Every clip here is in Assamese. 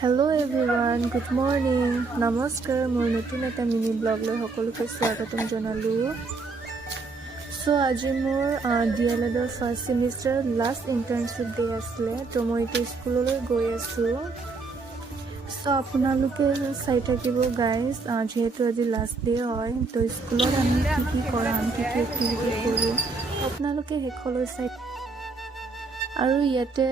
Hello everyone, good morning. Namaskar, মোৰ নতুন এটা মিনি ব্লগ লৈ সকলোকে স্বাগতম জনালো। সো আজি মোৰ ডিএলএডৰ first semester last internship day আছিলে, তো মই এতিয়া স্কুললৈ গৈ আছো। সো আপোনালোকে চাই থাকিব গাইজ, যেহেতু আজি লাষ্ট ডে হয়, তো স্কুলত আমি কি কৰাম, কি এক্টিভিটি কৰোঁ, আপোনালোকে শেষলৈ চাই। আৰু ইয়াতে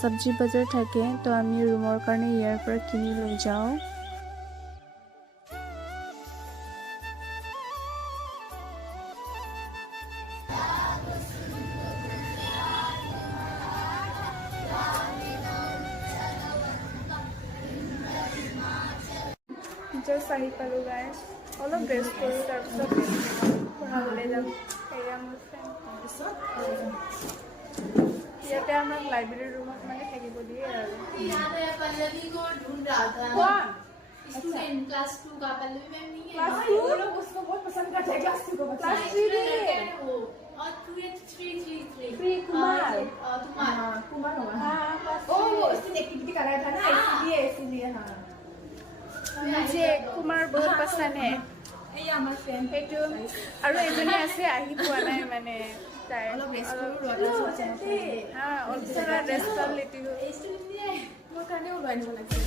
সবজি বজাৰ থাকে, তো আমি ৰুমৰ কাৰণে ইয়াৰ পৰা কিনি লৈ যাওঁ। জাষ্ট আহি পালোঁ গাইজ, অলপ ৰেষ্ট কৰোঁ, তাৰপিছত পঢ়াবলৈ যাম। এয়া মোৰ ফ্ৰেণ্ড। ইয়াতে আমাক লাইব্ৰেৰী ৰুমত মানে থাকিব দিয়ে আৰু। स्टूडेंट क्लास 2 का पल्लवी मैम नहीं है। क्लास 2 वो लोग उसको बहुत पसंद करते हैं, क्लास 2 को क्लास 3 है वो, और 3 कुमार कुमार होगा। हाँ क्लास ओ वो उसने एक्टिविटी कराया था ना, इसीलिए हाँ मुझे कुमार बहुत पसंद है। ये हमारा फ्रेंड সেইটো আৰু এজনী আছে আহি পোৱা নাই মানে তাই অলপ ৰেষ্ট কৰোঁ অলপ ৰেষ্টবিলিটি মোৰ কাৰণেও লৈ আনিব লাগিছিল।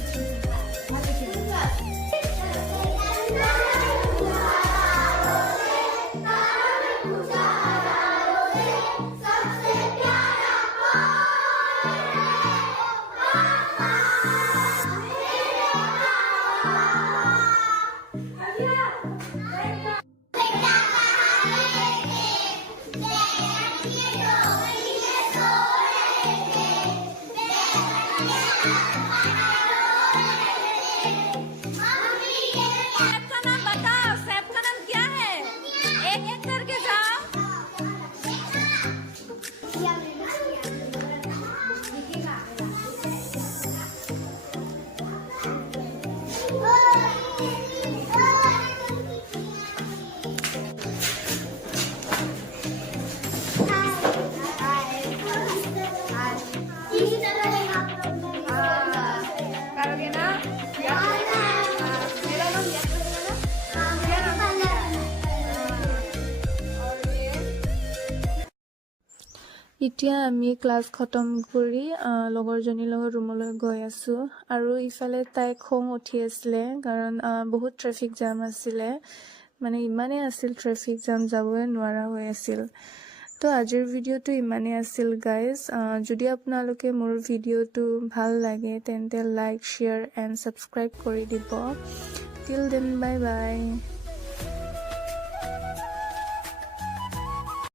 এতিয়া আমি ক্লাছ খতম কৰি লগৰজনীৰ লগত ৰুমলৈ গৈ আছোঁ। আৰু ইফালে তাই খং উঠি আছিলে, কাৰণ বহুত ট্ৰেফিক জাম আছিলে, মানে ইমানেই আছিল ট্ৰেফিক জাম, যাবই নোৱাৰা হৈ আছিল। তো আজিৰ ভিডিঅ'টো ইমানেই আছিল গাইজ। যদি আপোনালোকে মোৰ ভিডিঅ'টো ভাল লাগে তেন্তে লাইক, শ্বেয়াৰ এণ্ড ছাবস্ক্ৰাইব কৰি দিব। Till then bye bye.